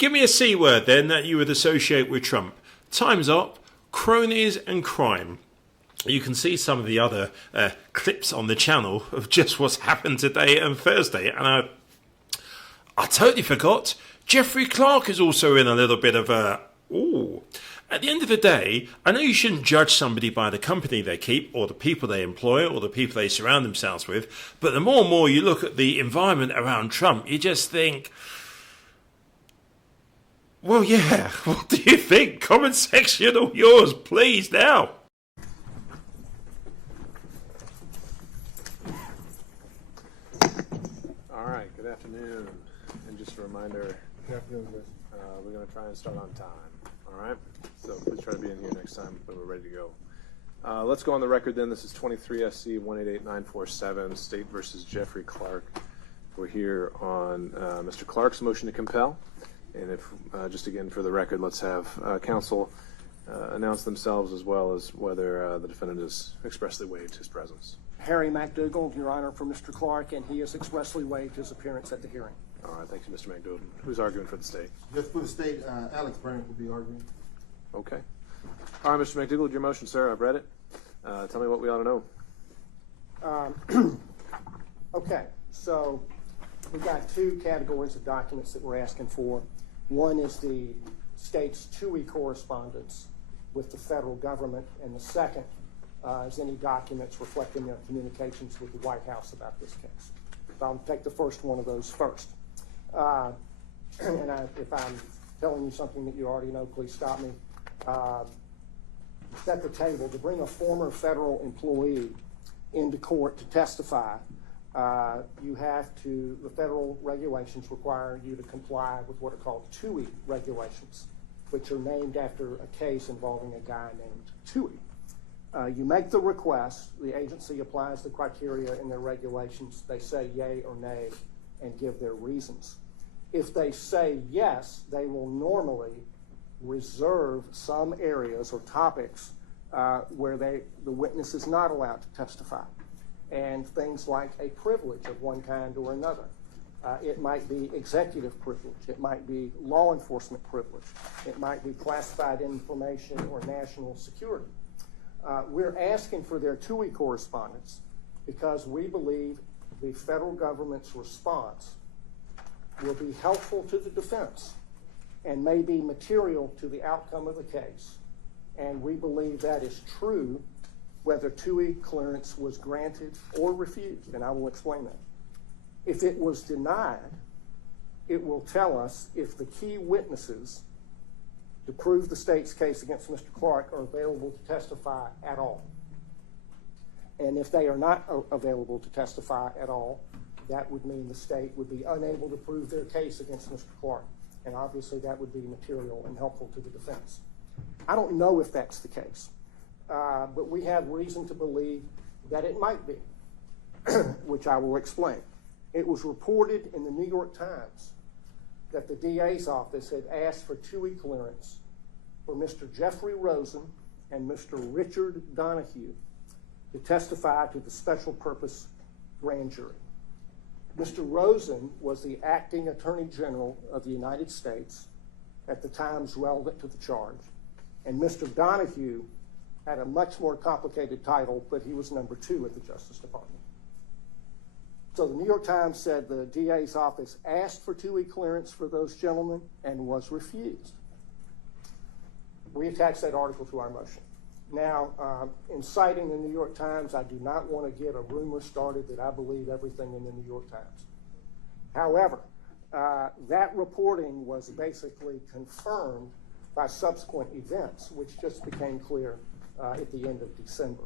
Give me a C word then that you would associate with Trump. Time's up. Cronies and crime. You can see some of the other clips on the channel of just what's happened today and Thursday. And I totally forgot. Jeffrey Clark is also in a little bit of a... Ooh. At the end of the day, I know you shouldn't judge somebody by the company they keep or the people they employ or the people they surround themselves with. But the more and more you look at the environment around Trump, you just think... Well, yeah, what do you think? Comment section all yours, please, now. All right, good afternoon. And just a reminder, we're going to try and start on time. All right, so please try to be in here next time when we're ready to go. Let's go on the record then. This is 23 SC 188947, State versus Jeffrey Clark. We're here on Mr. Clark's motion to compel. And if, just again for the record, let's have counsel announce themselves as well as whether the defendant has expressly waived his presence. Harry McDougall, Your Honor, for Mr. Clark, and he has expressly waived his appearance at the hearing. All right, thank you, Mr. McDougall. Who's arguing for the state? Just for the state, Alex Brandt will be arguing. Okay. All right, Mr. McDougall, your motion, sir. I've read it. Tell me what we ought to know. Okay, so we've got two categories of documents that we're asking for. One is the state's TUI correspondence with the federal government, and the second is any documents reflecting their communications with the White House about this case. So I'll take the first one of those first. If I'm telling you something that you already know, please stop me. Set the table. To bring a former federal employee into court to testify, the federal regulations require you to comply with what are called TUI regulations, which are named after a case involving a guy named TUI. You make the request, the agency applies the criteria in their regulations, they say yay or nay and give their reasons. If they say yes, they will normally reserve some areas or topics where the witness is not allowed to testify, and things like a privilege of one kind or another. It might be executive privilege, it might be law enforcement privilege, it might be classified information or national security. We're asking for their TUI correspondence because we believe the federal government's response will be helpful to the defense and may be material to the outcome of the case. And we believe that is true whether TUI clearance was granted or refused, and I will explain that. If it was denied, it will tell us if the key witnesses to prove the state's case against Mr. Clark are available to testify at all. And if they are not available to testify at all, that would mean the state would be unable to prove their case against Mr. Clark. And obviously that would be material and helpful to the defense. I don't know if that's the case, but we have reason to believe that it might be, which I will explain. It was reported in the New York Times that the DA's office had asked for TUI clearance for Mr. Jeffrey Rosen and Mr. Richard Donahue to testify to the special purpose grand jury. Mr. Rosen was the acting Attorney General of the United States at the times relevant to the charge, and Mr. Donahue had a much more complicated title, but he was number 2 at the Justice Department. So the New York Times said the DA's office asked for TUI clearance for those gentlemen and was refused. We attached that article to our motion. Now, in citing the New York Times, I do not want to get a rumor started that I believe everything in the New York Times. However, that reporting was basically confirmed by subsequent events, which just became clear at the end of December.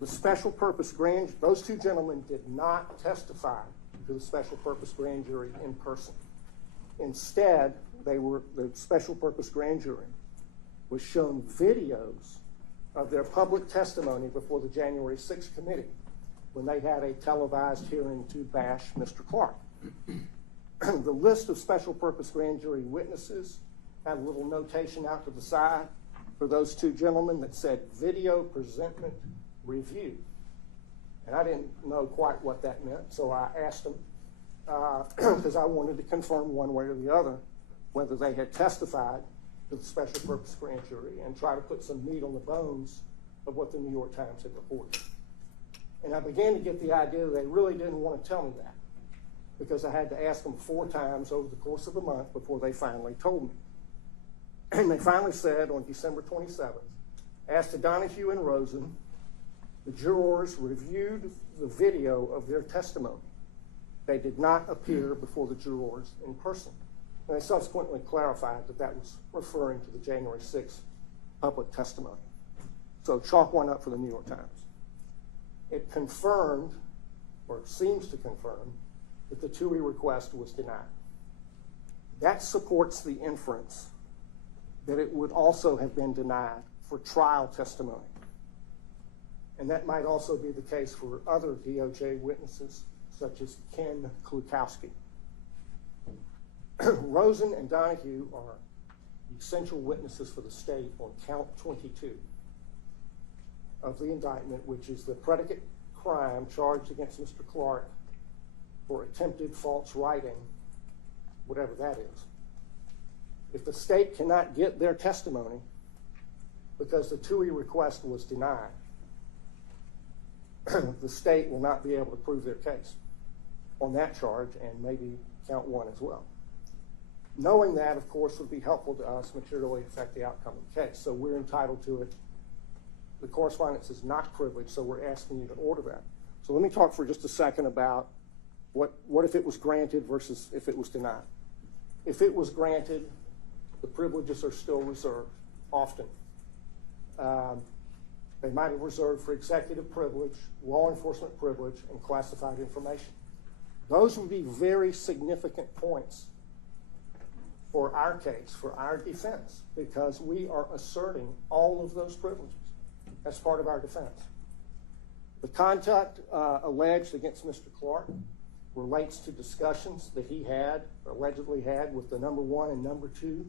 The special purpose grand, those two gentlemen did not testify to the special purpose grand jury in person. Instead, the special purpose grand jury was shown videos of their public testimony before the January 6th committee when they had a televised hearing to bash Mr. Clark. The list of special purpose grand jury witnesses had a little notation out to the side for those two gentlemen that said video presentment review. And I didn't know quite what that meant, so I asked them because I wanted to confirm one way or the other whether they had testified to the special purpose grand jury and try to put some meat on the bones of what the New York Times had reported. And I began to get the idea that they really didn't want to tell me that, because I had to ask them 4 times over the course of a month before they finally told me. And they finally said on December 27th, as to Donahue and Rosen, the jurors reviewed the video of their testimony. They did not appear before the jurors in person. And they subsequently clarified that that was referring to the January 6th public testimony. So chalk one up for the New York Times. It confirmed, or seems to confirm, that the TUI request was denied. That supports the inference that it would also have been denied for trial testimony. And that might also be the case for other DOJ witnesses, such as Ken Klukowski. Rosen and Donahue are essential witnesses for the state on count 22 of the indictment, which is the predicate crime charged against Mr. Clark for attempted false writing, whatever that is. If the state cannot get their testimony because the TUI request was denied, the state will not be able to prove their case on that charge and maybe count 1 as well. Knowing that, of course, would be helpful to us, materially affect the outcome of the case. So we're entitled to it. The correspondence is not privileged, so we're asking you to order that. So let me talk for just a second about what if it was granted versus if it was denied. If it was granted, the privileges are still reserved, often. They might have reserved for executive privilege, law enforcement privilege, and classified information. Those would be very significant points for our case, for our defense, because we are asserting all of those privileges as part of our defense. The conduct alleged against Mr. Clark relates to discussions that he had, allegedly had, with the number 1 and number 2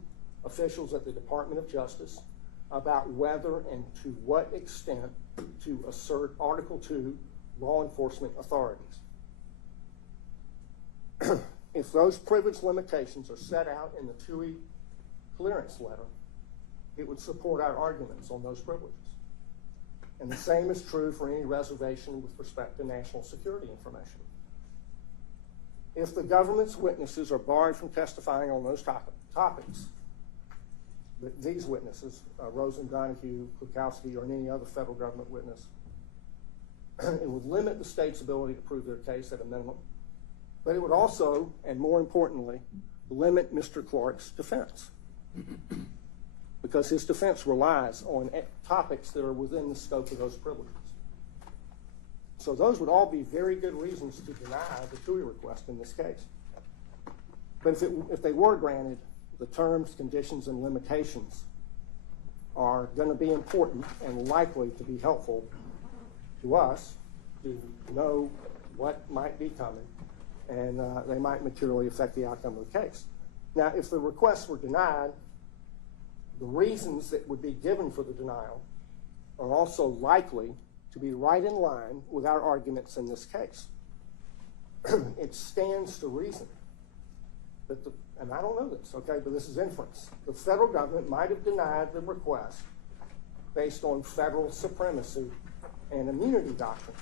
officials at the Department of Justice about whether and to what extent to assert Article 2 law enforcement authorities. If those privilege limitations are set out in the TUI clearance letter, it would support our arguments on those privileges. And the same is true for any reservation with respect to national security information. If the government's witnesses are barred from testifying on those topics, these witnesses, Rosen, Donahue, Klukowski, or any other federal government witness, it would limit the state's ability to prove their case at a minimum. But it would also, and more importantly, limit Mr. Clark's defense, because his defense relies on topics that are within the scope of those privileges. So those would all be very good reasons to deny the TUI request in this case. But if they were granted, the terms, conditions, and limitations are going to be important and likely to be helpful to us to know what might be coming, and they might materially affect the outcome of the case. Now, if the requests were denied, the reasons that would be given for the denial are also likely to be right in line with our arguments in this case. It stands to reason that and I don't know this, okay, but this is inference. The federal government might have denied the request based on federal supremacy and immunity doctrines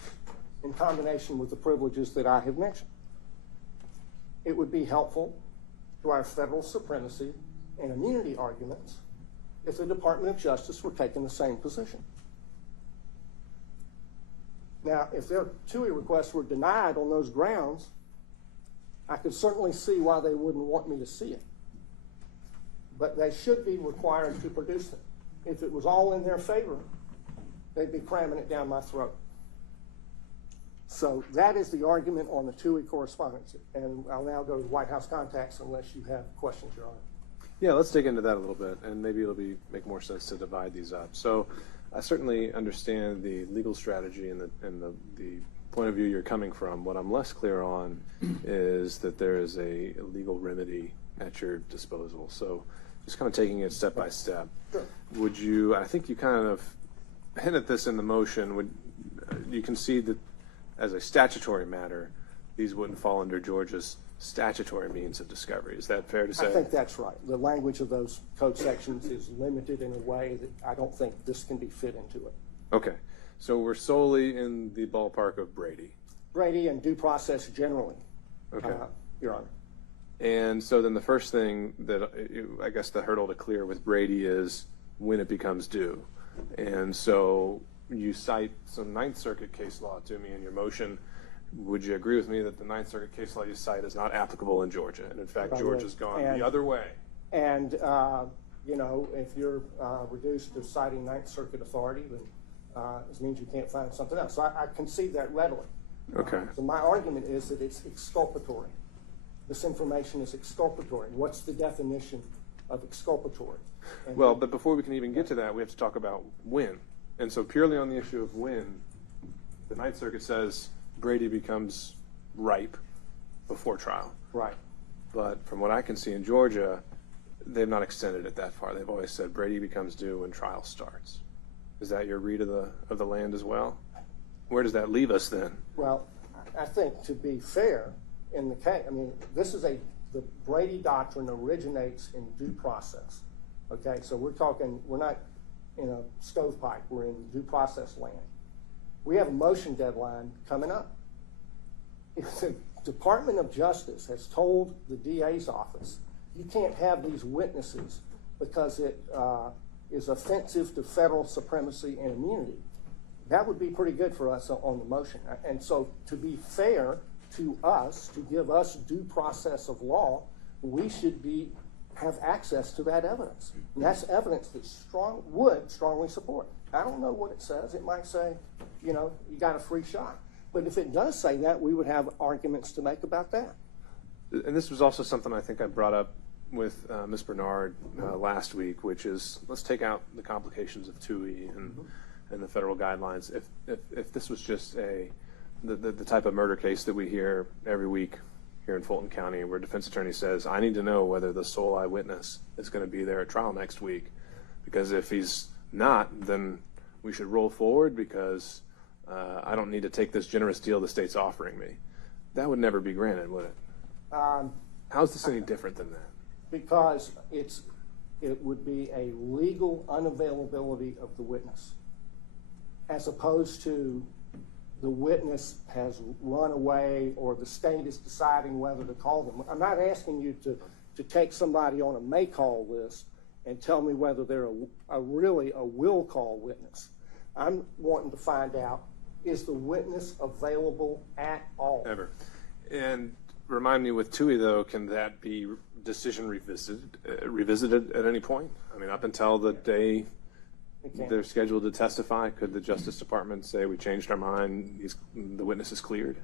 in combination with the privileges that I have mentioned. It would be helpful to our federal supremacy and immunity arguments if the Department of Justice were taking the same position. Now, if their TUI requests were denied on those grounds, I could certainly see why they wouldn't want me to see it. But they should be required to produce it. If it was all in their favor, they'd be cramming it down my throat. So that is the argument on the TUI correspondence. And I'll now go to White House contacts unless you have questions, Your Honor. Yeah, let's dig into that a little bit, and maybe it'll make more sense to divide these up. So I certainly understand the legal strategy and the point of view you're coming from. What I'm less clear on is that there is a legal remedy at your disposal. So just kind of taking it step by step. Sure. Would you, I think you kind of hint at this in the motion, would you concede that as a statutory matter, these wouldn't fall under Georgia's statutory means of discovery. Is that fair to say? I think that's right. The language of those code sections is limited in a way that I don't think this can be fit into it. Okay. So we're solely in the ballpark of Brady. Brady and due process generally, Okay. Your Honor. And so then the first thing that I guess the hurdle to clear with Brady is when it becomes due. And so you cite some Ninth Circuit case law to me in your motion. Would you agree with me that the Ninth Circuit case law you cite is not applicable in Georgia? And in fact, Georgia's gone the other way. And, you know, if you're reduced to citing Ninth Circuit authority, then it means you can't find something else. So I concede that readily. Okay. So my argument is that it's exculpatory. This information is exculpatory. What's the definition of exculpatory? And Well, but before we can even get to that, we have to talk about when. And so purely on the issue of when, the Ninth Circuit says Brady becomes ripe before trial. Right. But from what I can see in Georgia, they've not extended it that far. They've always said Brady becomes due when trial starts. Is that your read of the land as well? Where does that leave us then? Well, I think to be fair, in the case, I mean, the Brady doctrine originates in due process. Okay, so we're not in a stovepipe, we're in due process land. We have a motion deadline coming up. If the Department of Justice has told the DA's office, you can't have these witnesses because it is offensive to federal supremacy and immunity, that would be pretty good for us on the motion. And so to be fair to us, to give us due process of law, we should have access to that evidence. And that's evidence that would strongly support. I don't know what it says. It might say, you know, you got a free shot. But if it does say that, we would have arguments to make about that. And this was also something I think I brought up with Ms. Bernard last week, which is let's take out the complications of TUI and the federal guidelines. If this was just the type of murder case that we hear every week here in Fulton County, where a defense attorney says, I need to know whether the sole eyewitness is going to be there at trial next week, because if he's not, then we should roll forward because I don't need to take this generous deal the state's offering me. That would never be granted, would it? How's this any different than that? Because it would be a legal unavailability of the witness, as opposed to the witness has run away or the state is deciding whether to call them. I'm not asking you to take somebody on a may call list and tell me whether they're really a will call witness. I'm wanting to find out, is the witness available at all? Ever. And remind me with TUI, though, can that be decision revisited at any point? I mean, up until the day they're scheduled to testify, could the Justice Department say, we changed our mind, the witness is cleared?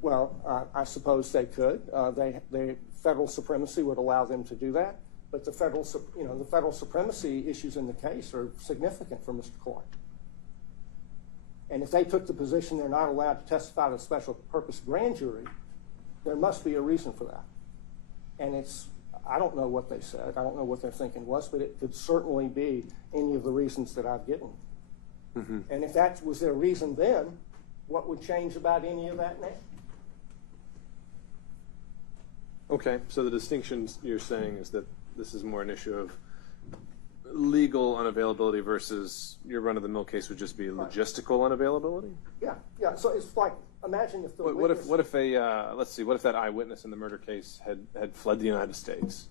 Well, I suppose they could. The federal supremacy would allow them to do that, but the federal supremacy issues in the case are significant for Mr. Clark. And if they took the position they're not allowed to testify to a special purpose grand jury, there must be a reason for that. And I don't know what they said. I don't know what their thinking was, but it could certainly be any of the reasons that I've given. Mm-hmm. And if that was their reason then, what would change about any of that now? Okay, so the distinction you're saying is that this is more an issue of legal unavailability versus your run-of-the-mill case would just be logistical unavailability? Yeah. So it's like, imagine if the what if that eyewitness in the murder case had fled the United States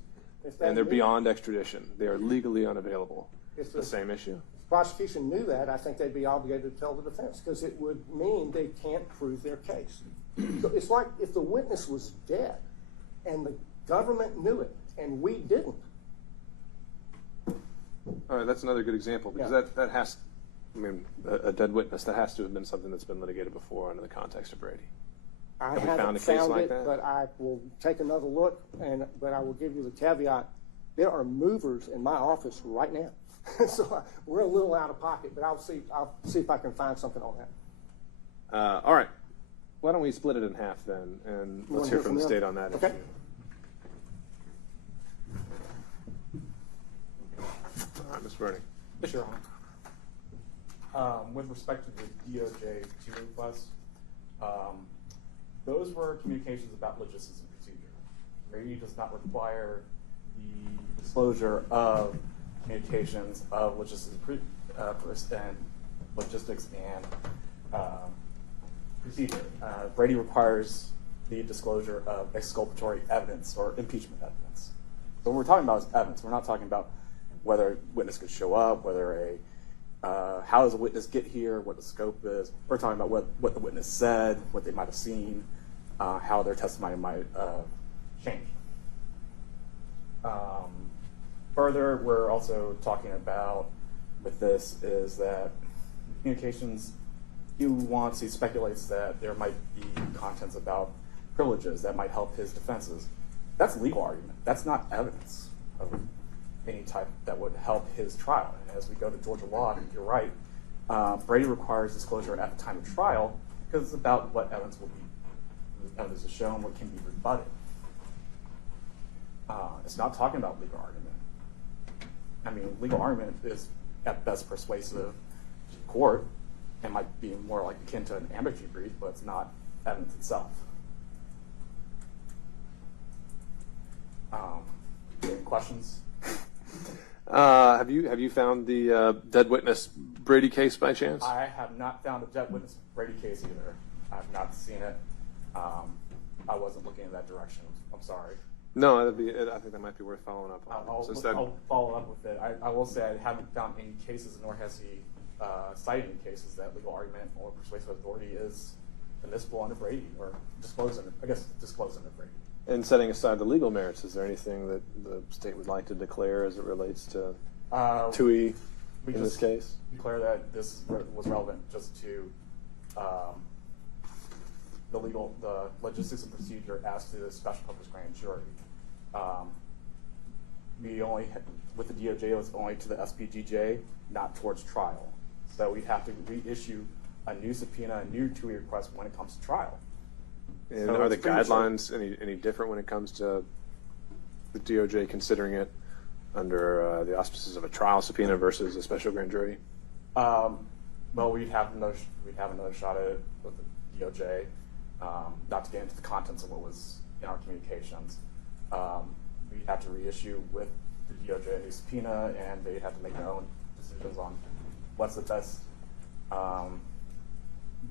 and they're beyond extradition? They are legally unavailable. It's the same issue? If the prosecution knew that, I think they'd be obligated to tell the defense, because it would mean they can't prove their case. So it's like if the witness was dead and the government knew it and we didn't. All right, that's another good example, because that has, I mean, a dead witness, that has to have been something that's been litigated before under the context of Brady. I Have we haven't found a case like it, that? but I will take another look, but I will give you the caveat. There are movers in my office right now. So we're a little out of pocket, but I'll see if I can find something on that. All right. Why don't we split it in half then, and let's hear from the state on that issue. All right, Ms. Bernie. Sure. With respect to the DOJ 2 requests, those were communications about logistics and procedure. Brady does not require the disclosure of communications of logistics and procedure. Brady requires the disclosure of exculpatory evidence or impeachment evidence. So what we're talking about is evidence. We're not talking about whether a witness could show up, whether how does a witness get here, what the scope is. We're talking about what the witness said, what they might have seen, how their testimony might change. Further, we're also talking about with this is that communications, he speculates that there might be contents about privileges that might help his defenses. That's a legal argument. That's not evidence of any type that would help his trial. And as we go to Georgia law, you're right, Brady requires disclosure at the time of trial because it's about what evidence evidence is shown, what can be rebutted. It's not talking about legal argument. I mean, legal argument is at best persuasive to court and might be more like akin to an amicus brief, but it's not evidence itself. Any questions? Have you found the dead witness Brady case by chance? I have not found a dead witness Brady case either. I have not seen it. I wasn't looking in that direction. I'm sorry. No, I think that might be worth following up on. I'll follow up with it. I will say I haven't found any cases, nor has he cited any cases that legal argument or persuasive authority is admissible under Brady or disclosed under Brady. And setting aside the legal merits, is there anything that the state would like to declare as it relates to TUI in this case? Declare that this was relevant just to the logistics and procedure as to the special purpose grand jury. With the DOJ, it was only to the SPGJ, not towards trial. So we have to reissue a new subpoena, a new TUI request when it comes to trial. And So are the it's premature. guidelines any different when it comes to the DOJ considering it under the auspices of a trial subpoena versus a special grand jury? Well, we'd have another shot at it with the DOJ. Not to get into the contents of what was in our communications. We'd have to reissue with the DOJ a new subpoena, and they'd have to make their own decisions on what's the best,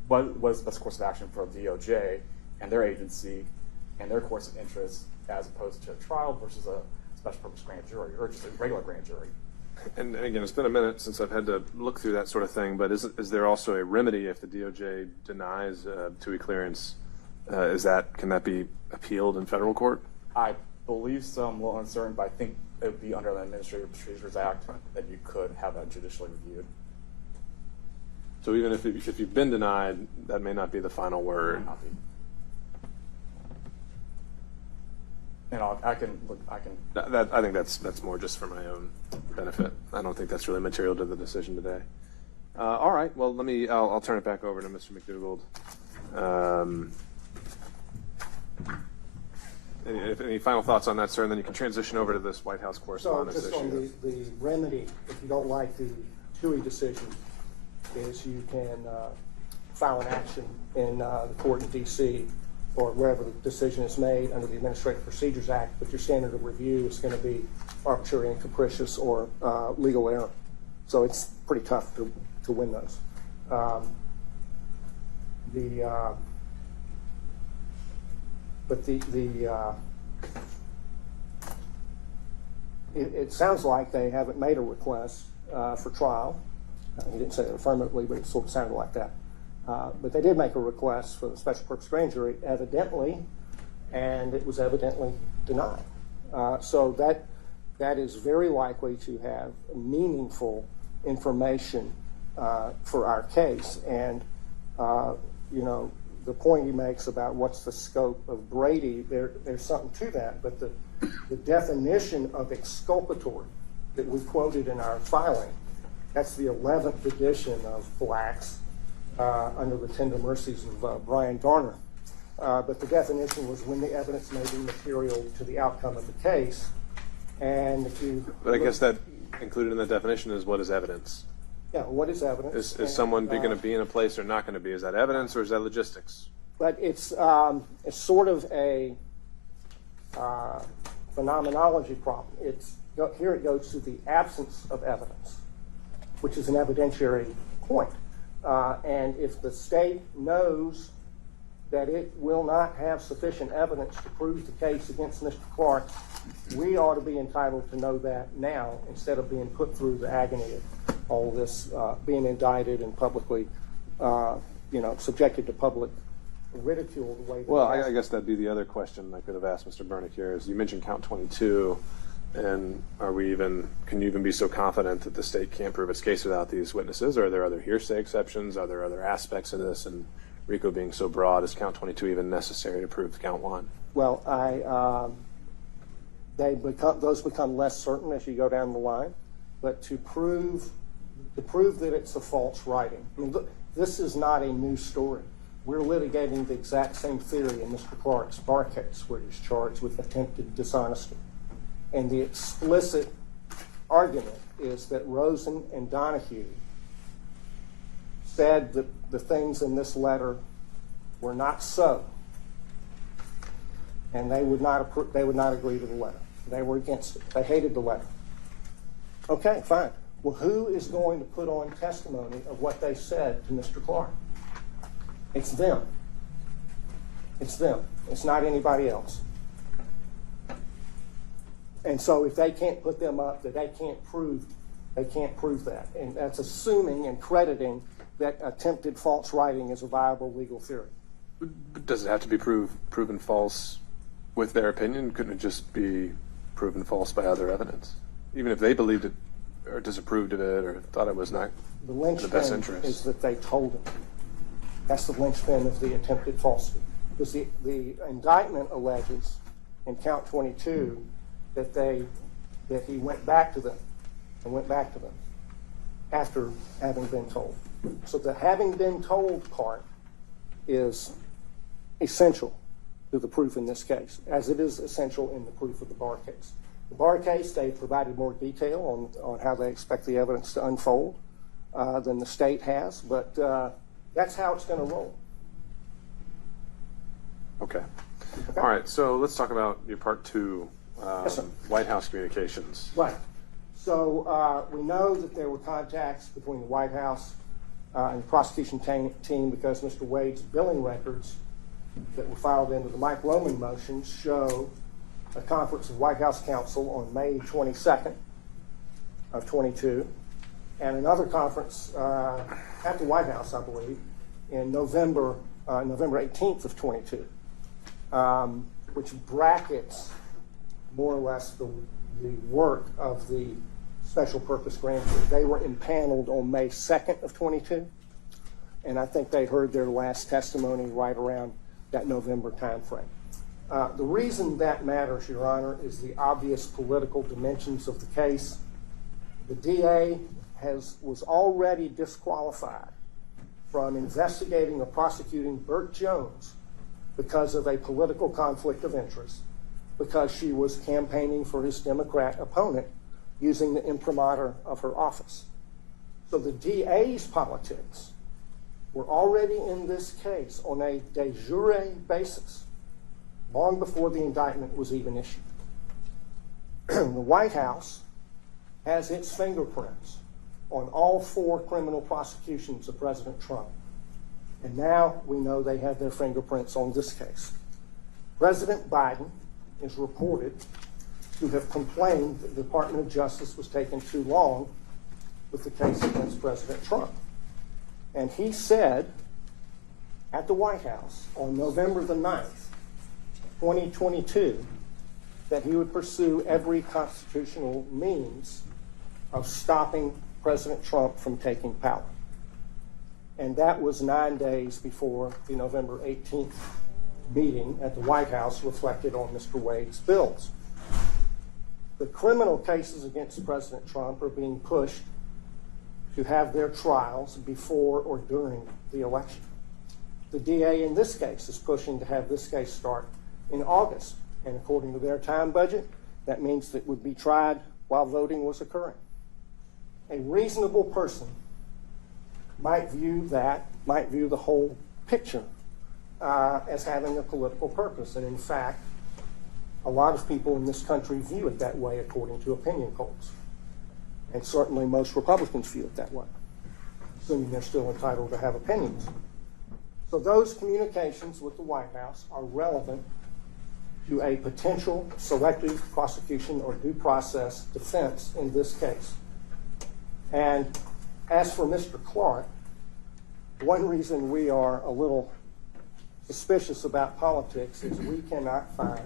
what is the best course of action for the DOJ and their agency and their course of interest as opposed to a trial versus a special purpose grand jury or just a regular grand jury. And again, it's been a minute since I've had to look through that sort of thing, but is there also a remedy if the DOJ denies TUI clearance? Can that be appealed in federal court? I believe so. I'm a little uncertain, but I think it would be under the Administrative Procedures Act that you could have that judicially reviewed. So even if you've been denied, that may not be the final word. And I can. I think that's more just for my own benefit. I don't think that's really material to the decision today. All right. Well, I'll turn it back over to Mr. McDougald. Any final thoughts on that, sir? And then you can transition over to this White House So correspondence just issue. on the remedy, if you don't like the TUI decision, is you can file an action in the court in D.C. or wherever the decision is made under the Administrative Procedures Act, but your standard of review is going to be arbitrary and capricious or legal error. So it's pretty tough to win those. It sounds like they haven't made a request for trial. He didn't say it affirmatively, but it sort of sounded like that. But they did make a request for the special purpose grand jury, evidently, and it was evidently denied. So that is very likely to have meaningful information for our case. And the point he makes about what's the scope of Brady, there's something to that. But the definition of exculpatory that we quoted in our filing, that's the 11th edition of Black's under the tender mercies of Brian Garner. But the definition was when the evidence may be material to the outcome of the case. And if you But I guess that included in the definition is what is evidence. Yeah, what is evidence? Is someone going to be in a place or not going to be? Is that evidence or is that logistics? But it's sort of a phenomenology problem. Here it goes to the absence of evidence, which is an evidentiary point. And if the state knows that it will not have sufficient evidence to prove the case against Mr. Clark, we ought to be entitled to know that now instead of being put through the agony of all this, being indicted and publicly, subjected to public ridicule the way that Well, I guess that'd be the other question I could have asked Mr. Bernick here is you mentioned count 22, and can you even be so confident that the state can't prove its case without these witnesses? Or are there other hearsay exceptions? Are there other aspects of this? And RICO being so broad, is count 22 even necessary to prove count 1? Well, those become less certain as you go down the line, but to prove that it's a false writing. I mean, look, this is not a new story. We're litigating the exact same theory in Mr. Clark's bar case, where he's charged with attempted dishonesty. And the explicit argument is that Rosen and Donahue said that the things in this letter were not so, and they would not agree to the letter. They were against it. They hated the letter. Okay, fine. Well, who is going to put on testimony of what they said to Mr. Clark? It's them. It's them. It's not anybody else. And so if they can't put them up, that they can't prove that. And that's assuming and crediting that attempted false writing is a viable legal theory. But does it have to be proven false with their opinion? Couldn't it just be proven false by other evidence? Even if they believed it or disapproved of it or thought it was not in the best interest. Is that they told him. That's the linchpin of the attempted falsity. Because the indictment alleges in count 22 that he went back to them after having been told. So the having been told part is essential to the proof in this case, as it is essential in the proof of the bar case. The bar case, they provided more detail on how they expect the evidence to unfold than the state has, but that's how it's going to roll. Okay. All right, so let's talk about your part 2, Yes, sir. White House communications. Right. So we know that there were contacts between the White House and the prosecution team because Mr. Wade's billing records that were filed into the Mike Roman motion show a conference of White House counsel on May 22nd of 22, and another conference at the White House, I believe, in November 18th of 22, which brackets more or less the work of the special purpose grand jury. They were impaneled on May 2nd of 22, and I think they heard their last testimony right around that November time frame. The reason that matters, Your Honor, is the obvious political dimensions of the case. The DA was already disqualified from investigating or prosecuting Burt Jones because of a political conflict of interest, because she was campaigning for his Democrat opponent using the imprimatur of her office. So the DA's politics were already in this case on a de jure basis long before the indictment was even issued. The White House has its fingerprints on all 4 criminal prosecutions of President Trump. And now we know they have their fingerprints on this case. President Biden is reported to have complained that the Department of Justice was taking too long with the case against President Trump. And he said at the White House on November the 9th, 2022, that he would pursue every constitutional means of stopping President Trump from taking power. And that was 9 days before the November 18th meeting at the White House reflected on Mr. Wade's bills. The criminal cases against President Trump are being pushed to have their trials before or during the election. The DA in this case is pushing to have this case start in August, and according to their time budget, that means that it would be tried while voting was occurring. A reasonable person might view the whole picture as having a political purpose, and in fact, A lot of people in this country view it that way according to opinion polls. And certainly most Republicans view it that way, assuming they're still entitled to have opinions. So those communications with the White House are relevant to a potential selective prosecution or due process defense in this case. And as for Mr. Clark, one reason we are a little suspicious about politics is we cannot find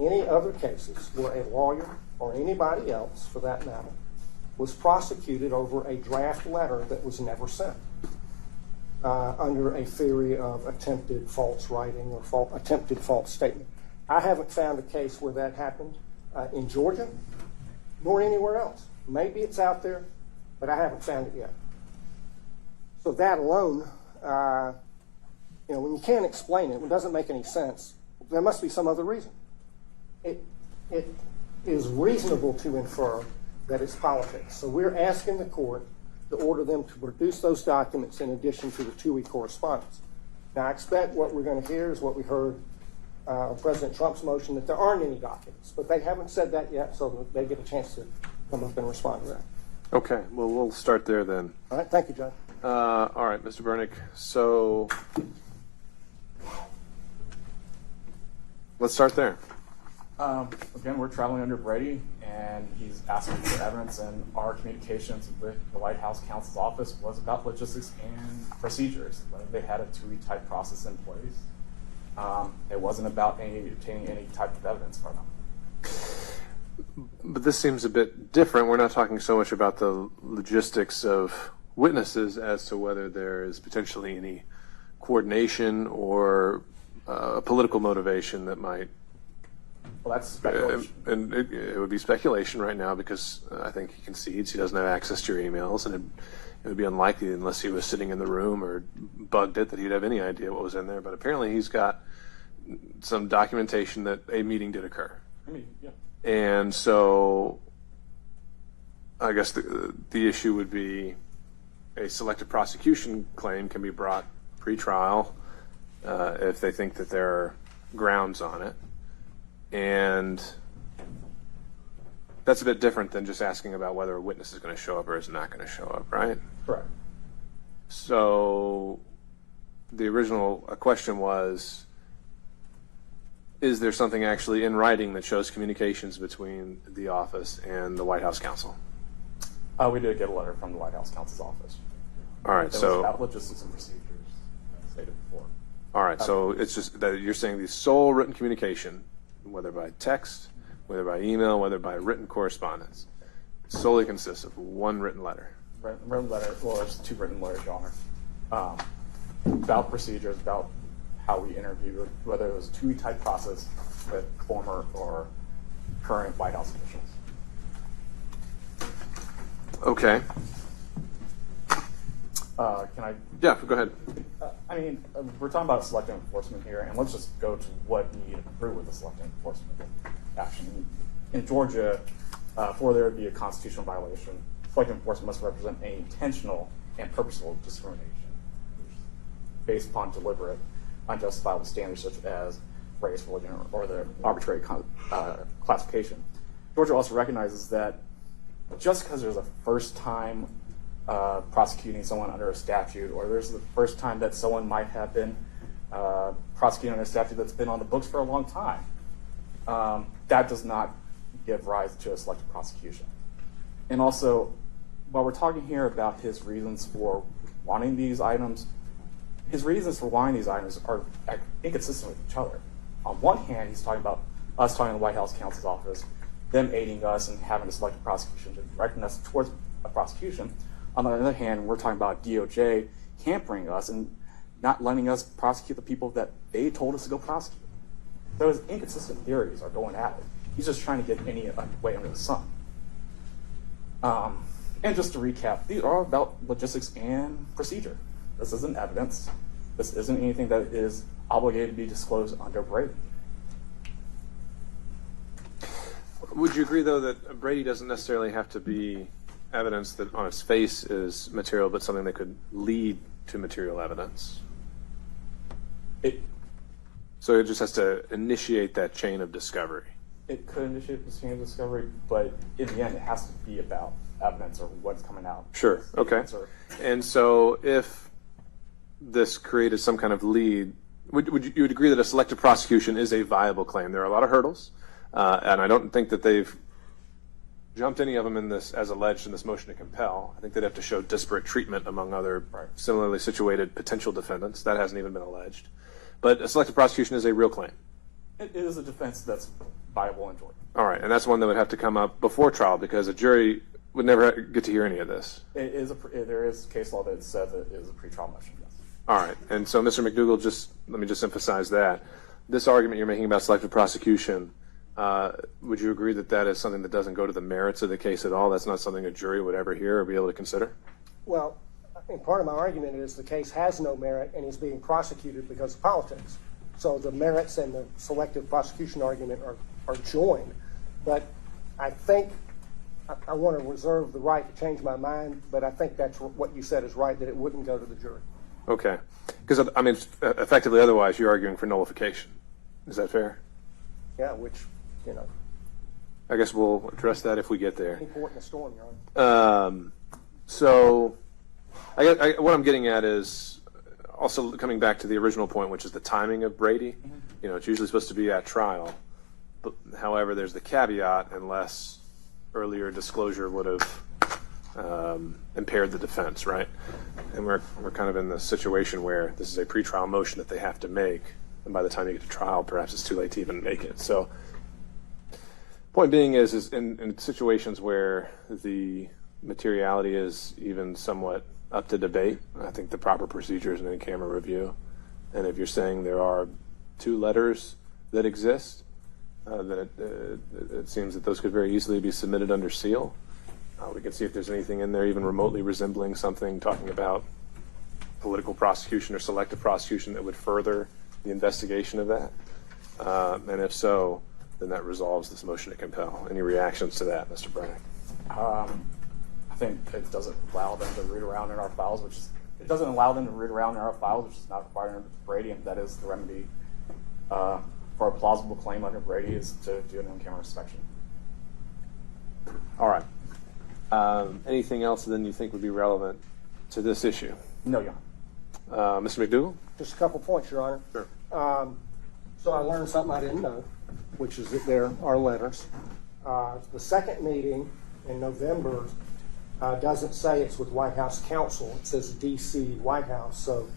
any other cases where a lawyer or anybody else, for that matter, was prosecuted over a draft letter that was never sent under a theory of attempted false writing or attempted false statement. I haven't found a case where that happened in Georgia, nor anywhere else. Maybe it's out there, but I haven't found it yet. So that alone, when you can't explain it, when it doesn't make any sense, there must be some other reason. It is reasonable to infer that it's politics. So we're asking the court to order them to produce those documents in addition to the two-week correspondence. Now, I expect what we're going to hear is what we heard on President Trump's motion, that there aren't any documents, but they haven't said that yet, so that they get a chance to come up and respond to that. Okay, well, we'll start there then. All right, thank you, Judge. All right, Mr. Bernick, so let's start there. Again, we're traveling under Brady, and he's asking for evidence, and our communications with the White House counsel's office was about logistics and procedures, whether they had a two-week type process in place. It wasn't about obtaining any type of evidence for them. But this seems a bit different. We're not talking so much about the logistics of witnesses as to whether there is potentially any coordination or political motivation that might. Well, that's speculation. And it would be speculation right now because I think he concedes he doesn't have access to your emails, and it would be unlikely unless he was sitting in the room or bugged it that he'd have any idea what was in there. But apparently he's got some documentation that a meeting did occur. Yeah. And so I guess the issue would be a selective prosecution claim can be brought pre-trial if they think that there are grounds on it. And that's a bit different than just asking about whether a witness is going to show up or is not going to show up, right? Correct. So the original question was, is there something actually in writing that shows communications between the office and the White House counsel? We did get a letter from the White House counsel's office. All right, It was so about logistics and procedures, as stated before. all right, so it's just that you're saying the sole written communication, whether by text, whether by email, whether by written correspondence, solely consists of one written letter. Written letter, well, there's two written letters, Your Honor, about procedures, about how we interviewed, whether it was a two-week type process with former or current White House officials. Okay. Can I? Yeah, go ahead. We're talking about selective enforcement here, and let's just go to what we need to prove with the selective enforcement action. In Georgia, for there to be a constitutional violation, selective enforcement must represent any intentional and purposeful discrimination based upon deliberate, unjustifiable standards such as race, religion, or the arbitrary classification. Georgia also recognizes that just because there's a first time prosecuting someone under a statute, or there's the first time that someone might have been prosecuted under a statute that's been on the books for a long time, that does not give rise to a selective prosecution. And also, while we're talking here about his reasons for wanting these items, his reasons for wanting these items are inconsistent with each other. On one hand, he's talking about us talking to the White House counsel's office, them aiding us and having a selective prosecution, directing us towards a prosecution. On the other hand, we're talking about DOJ hampering us and not letting us prosecute the people that they told us to go prosecute. Those inconsistent theories are going at it. He's just trying to get any way under the sun. And just to recap, these are about logistics and procedure. This isn't evidence. This isn't anything that is obligated to be disclosed under Brady. Would you agree, though, that Brady doesn't necessarily have to be evidence that on its face is material, but something that could lead to material evidence? So it just has to initiate that chain of discovery. It could initiate the chain of discovery, but in the end, it has to be about evidence or what's coming out. Sure. Okay. And so if this created some kind of lead, you would agree that a selective prosecution is a viable claim? There are a lot of hurdles, and I don't think that they've jumped any of them in this as alleged in this motion to compel. I think they'd have to show disparate treatment among other similarly situated potential defendants. That hasn't even been alleged. But a selective prosecution is a real claim. It is a defense that's viable in Georgia. All right, and that's one that would have to come up before trial because a jury would never get to hear any of this. There is case law that says it is a pretrial motion, yes. All right, and so Mr. McDougall, let me emphasize that. This argument you're making about selective prosecution, would you agree that that is something that doesn't go to the merits of the case at all? That's not something a jury would ever hear or be able to consider? Well, I think part of my argument is the case has no merit and is being prosecuted because of politics. So the merits and the selective prosecution argument are joined. But I think I want to reserve the right to change my mind, but I think that's what you said is right, that it wouldn't go to the jury. Okay. Because, I mean, effectively otherwise you're arguing for nullification. Is that fair? Yeah, which, you know. I guess we'll address that if we get there. Any port in the storm, Your Honor. So what I'm getting at is also coming back to the original point, which is the timing of Brady. Mm-hmm. You know, it's usually supposed to be at trial. But, however, there's the caveat unless earlier disclosure would have impaired the defense, right? And we're kind of in the situation where this is a pretrial motion that they have to make, and by the time you get to trial, perhaps it's too late to even make it. So, point being is in situations where the materiality is even somewhat up to debate, I think the proper procedure is an in-camera review. And if you're saying there are two letters that exist, then it seems that those could very easily be submitted under seal. We can see if there's anything in there even remotely resembling something talking about political prosecution or selective prosecution that would further the investigation of that. And if so, then that resolves this motion to compel. Any reactions to that, Mr. Brannick? I think it doesn't allow them to root around in our files, which is not required under Brady, and that is the remedy for a plausible claim under Brady is to do an in-camera inspection. All right. Anything else then you think would be relevant to this issue? No, Your Honor. Mr. McDougall? Just a couple points, Your Honor. Sure. So I learned something I didn't know, which is that there are letters. The second meeting in November doesn't say it's with White House counsel. It says D.C. White House. So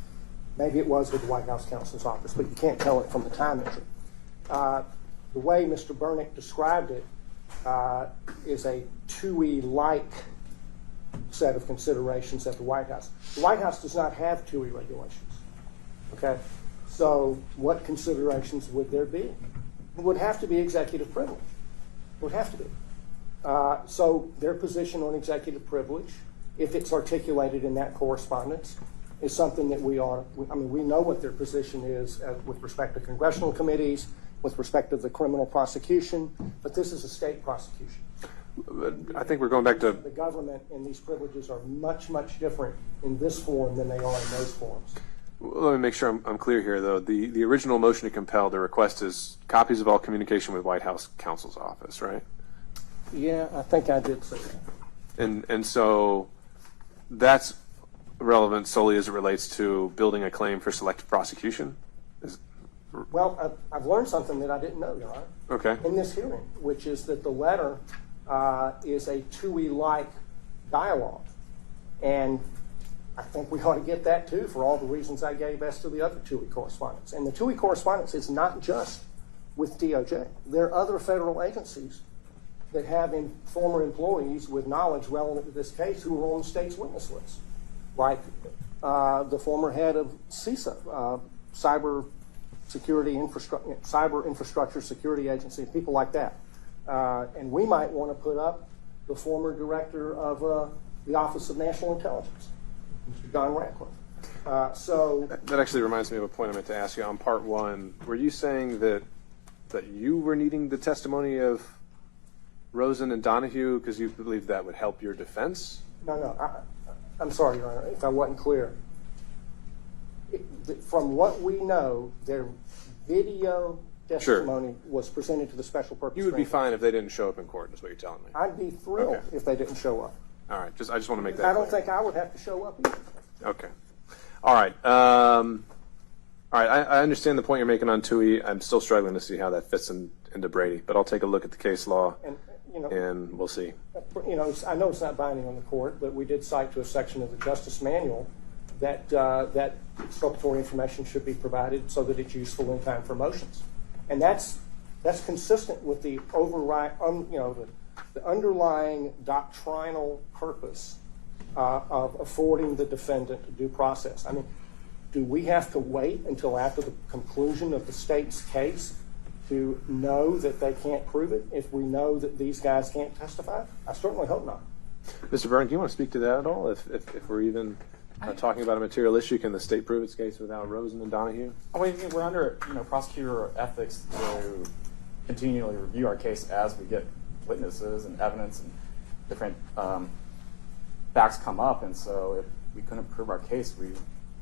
maybe it was with the White House counsel's office, but you can't tell it from the time entry. The way Mr. Burnick described it is a TUI-like set of considerations at the White House. The White House does not have TUI regulations. Okay? So what considerations would there be? It would have to be executive privilege. It would have to be. So their position on executive privilege, if it's articulated in that correspondence, is something that we know what their position is with respect to congressional committees, with respect to the criminal prosecution, but this is a state prosecution. I think we're going back to... The government and these privileges are much, much different in this form than they are in those forms. Let me make sure I'm clear here, though. The original motion to compel, the request is copies of all communication with White House counsel's office, right? Yeah, I think I did say that. And so that's relevant solely as it relates to building a claim for selective prosecution? Well, I've learned something that I didn't know, Your Honor. Okay. In this hearing, which is that the letter is a TUI-like dialogue. And I think we ought to get that, too, for all the reasons I gave as to the other TUI correspondence. And the TUI correspondence is not just with DOJ. There are other federal agencies that have former employees with knowledge relevant to this case who are on the state's witness list, like the former head of CISA, Cyber Infrastructure Security Agency, people like that. And we might want to put up the former director of the Office of National Intelligence, Mr. John Ratcliffe. So that actually reminds me of a point I meant to ask you on part one. Were you saying that you were needing the testimony of Rosen and Donahue because you believe that would help your defense? No. I'm sorry, Your Honor, if I wasn't clear. From what we know, video testimony was presented to the special purpose. You would be grand fine if they didn't show up in court, is what you're telling me. I'd be thrilled Okay. if they didn't show up. All right, I just want to make that I don't clear. think I would have to show up either. Okay. All right. All right. I understand the point you're making on TUI. I'm still struggling to see how that fits into Brady, but I'll take a look at the case law And, you know, and we'll see. I know it's not binding on the court, but we did cite to a section of the Justice Manual that that exculpatory information should be provided so that it's useful in time for motions, and that's consistent with the the underlying doctrinal purpose of affording the defendant due process. I mean, do we have to wait until after the conclusion of the state's case to know that they can't prove it if we know that these guys can't testify? I certainly hope not. Mr. Byrne, do you want to speak to that at all? If we're even talking about a material issue, can the state prove its case without Rosen and Donahue? I mean, we're under prosecutor ethics to continually review our case as we get witnesses and evidence and different facts come up, and so if we couldn't prove our case, we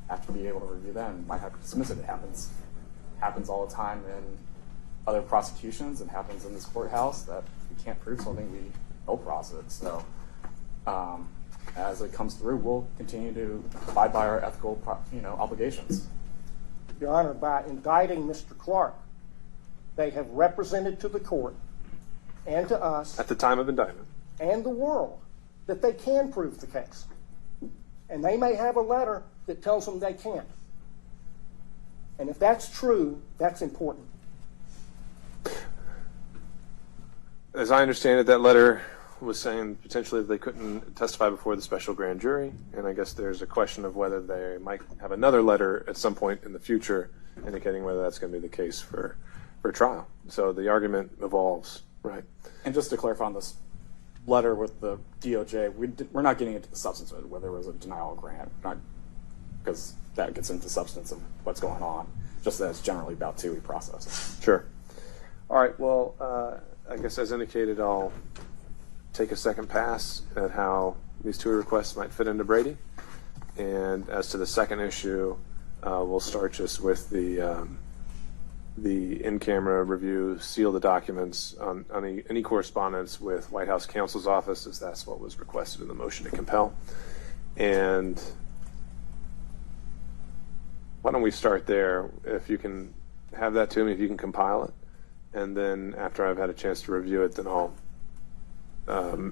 have to be able to review them. Might have to dismiss it. It happens all the time in other prosecutions and happens in this courthouse that we can't prove something, we no process. So as it comes through, we'll continue to abide by our ethical obligations. Your Honor, by indicting Mr. Clark, they have represented to the court and to us At the time of indictment. and the world that they can prove the case. And they may have a letter that tells them they can't. And if that's true, that's important. As I understand it, that letter was saying potentially that they couldn't testify before the special grand jury, and I guess there's a question of whether they might have another letter at some point in the future indicating whether that's going to be the case for trial. So the argument evolves, right? And just to clarify on this letter with the DOJ, we're not getting into the substance of it, whether it was a denial of grant, because that gets into the substance of what's going on, just that it's generally about TUI processes. Sure. All right, well, I guess as indicated, I'll take a second pass at how these two requests might fit into Brady. And as to the second issue, we'll start just with the in-camera review, seal the documents on any correspondence with White House counsel's office, as that's what was requested in the motion to compel. And why don't we start there? If you can have that to me, if you can compile it. And then after I've had a chance to review it, then I'll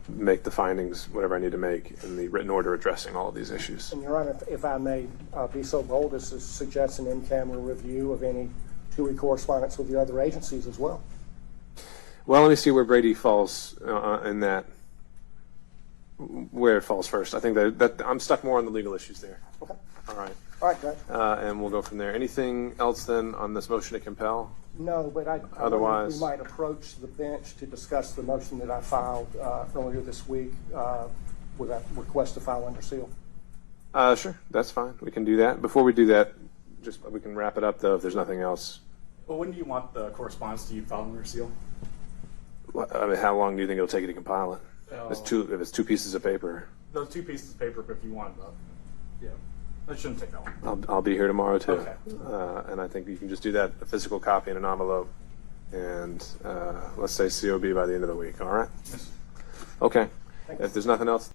make the findings, whatever I need to make, in the written order addressing all of these issues. And Your Honor, if I may be so bold as to suggest an in-camera review of any TUI correspondence with the other agencies as well. Well, let me see where Brady falls in that, where it falls first. I think that I'm stuck more on the legal issues there. Okay. All right. All right, Judge. And we'll go from there. Anything else then on this motion to compel? No, but I Otherwise- we might approach the bench to discuss the motion that I filed earlier this week with a request to file under seal. Sure, that's fine. We can do that. Before we do that, we can wrap it up though if there's nothing else. Well, when do you want the correspondence to you filed under seal? I mean, how long do you think it'll take you to compile it? If it's two pieces of paper. Those two pieces of paper, if you want them. Yeah, that shouldn't take that long. I'll be here tomorrow too. Okay. And I think you can just do that, a physical copy in an envelope, and let's say COB by the end of the week. All right? Yes. Okay. If there's nothing else.